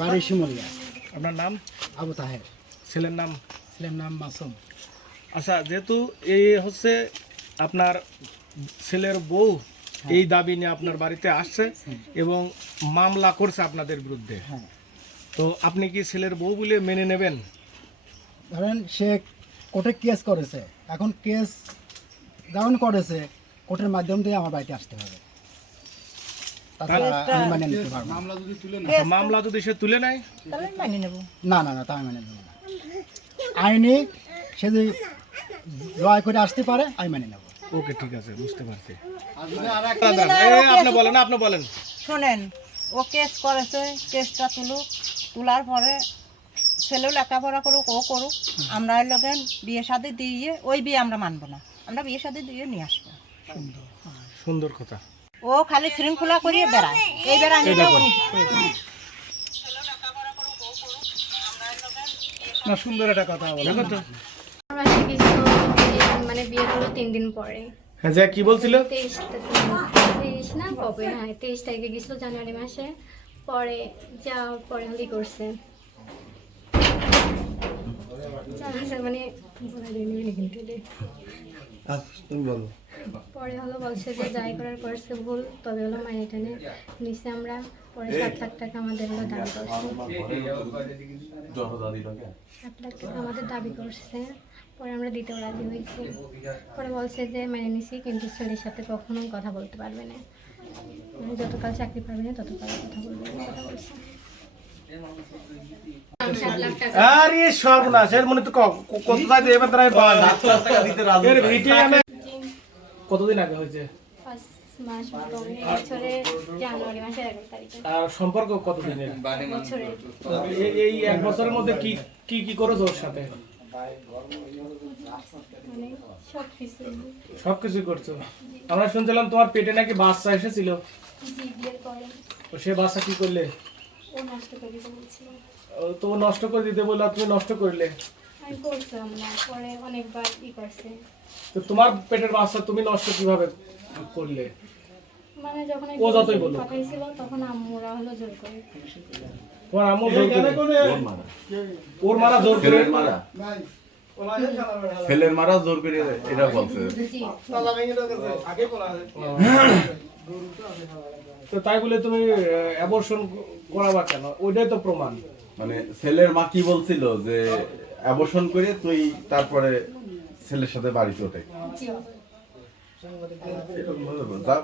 বাড়ি শিমলিয়া আপনার নাম? আবু তাহের। ছেলের নাম? ছেলের নাম মাসুম। আচ্ছা যেহেতু এই হচ্ছে আপনার ছেলের বউ এই দাবি নিয়ে আপনার বাড়িতে আসছে এবং মামলা করছে আপনাদের বিরুদ্ধে। হ্যাঁ। তো আপনি কি ছেলের বউ বলে মেনে নেবেন? ধরেন সে কোর্টে কেস করেছে। এখন কেস যখন করেছে। কোর্টের মাধ্যম দিয়ে আমার বাড়িতে আসতে হবে তাছাড়া আমি মানে নিতে পারব না। আচ্ছা, মামলা যদি সে তুলে নেয়? না না না তা আমি মেনে নেব না। আইনি সে যদি জয় করে আসতে পারে আমি মেনে নেব। ওকে ঠিক আছে বুঝতে পারছি। আপনি বলেন আপনি বলেন। শোনেন ও কেস করেছে কেসটা তুলুক তোলার পরে ছেলেও লেখাপড়া করুক ও করুক আমরা বিয়ে শাদি দিয়ে ওই বিয়ে আমরা মানবো না। আমরা বিয়ে শাদি দিয়ে নিয়ে আসব। সুন্দর কথা। ও খালি শৃঙ্খলা করিয়ে বেড়ায়। এই বেড়া নিলে। না সুন্দর একটা কথা বলেন। তো। আমার মানে বিয়ে হলো তিন দিন পরে। হ্যাঁ যে কি বলছিল? তেইশ তেইশ না কবে? হ্যাঁ তেইশ তারিখে গেছিল জানুয়ারি মাসে। পরে যা পরে হলি করছে। মানে বলা যায় না কিন্তু এটা। পরে হলো বলছে যে যাই করার করছে ভুল তবে হলো মায়ের টেনে নিচে আমরা পরে সাত লাখ টাকা আমাদের হলো দাবি করছে। সাত লাখ টাকা আমাদের দাবি করছে পরে আমরা দিতেও রাজি হয়েছি। পরে বলছে যে মেনে নিছি কিন্তু ছেলের সাথে কখনো কথা বলতে পারবে না। মানে যতকাল চাকরি পারবে না ততকাল কথা বলবে না কথা বলছে। আরে সর্বনাশ এর মনে তো কত টাকা এবার কতদিন আগে হয়েছে? আর সম্পর্ক কতদিনের? এই এক বছরের মধ্যে কি কি কি করেছ ওর সাথে? মানে সব কিছু। সবকিছু করছ। আমরা শুনছিলাম তোমার পেটে নাকি বাচ্চা এসেছিল। সে বাচ্চা কি করলে? তো নষ্ট করে দিতে বলল তুমি নষ্ট করলে। আমি করছিলাম না পরে অনেকবার ই করছে। তো তোমার পেটের বাচ্চা তুমি নষ্ট কীভাবে করলে? মানে যখন ও যতই বলুক। পাঠাইছিল তখন আম্মুরা হলো জোর করে। তোমার আম্মু জোর করে? ওর মারা। জোর করে? ছেলের মারা। ছেলের মারা জোর করে এটা বলছে। তো তাই বলে তুমি অ্যাবর্শন করাবা কেন? ওইটাই তো প্রমাণ। মানে ছেলের মা কি বলছিল যে অ্যাবর্শন করে তুই তারপরে ছেলের সাথে বাড়ি যা